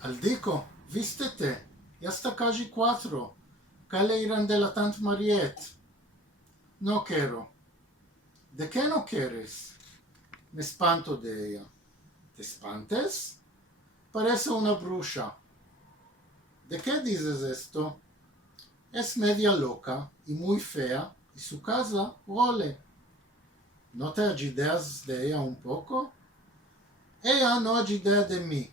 Aldico, vístete, ya está casi 4. Cale irán de la tante Mariette. No quiero. ¿De qué no quieres? Me espanto de ella. ¿Te espantes? Parece una bruja. ¿De qué dices esto? Es media loca y muy fea, y su casa, ole. ¿No te agideas de ella un poco? Ella no agidea de mí.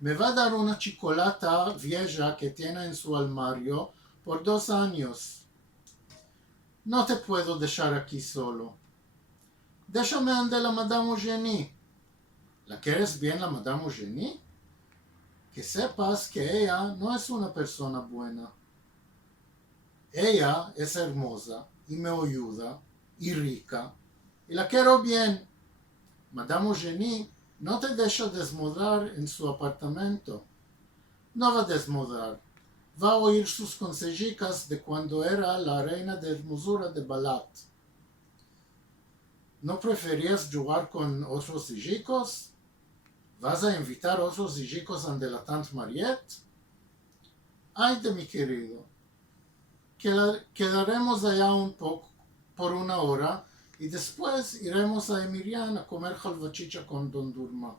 Me va a dar una chocolata vieja que tiene en su armario por 2 años. No te puedo dejar aquí solo. Déjame ante la Madame Eugenie. ¿La quieres bien la Madame Eugenie? Que sepas que ella no es una persona buena. Ella es hermosa y me ayuda y rica. Y la quiero bien. Madame Eugenie no te deja desmudar en su apartamento. No va a desmudar. Va a oír sus consejicas de cuando era la reina de hermosura de Balat. ¿No preferías jugar con otros hijicos? ¿Vas a invitar otros hijicos ante la tante Mariette? Ay de mi querido. Quedaremos allá un poco por 1 hora y después iremos a Emilian a comer jalvachicha con Don Durma.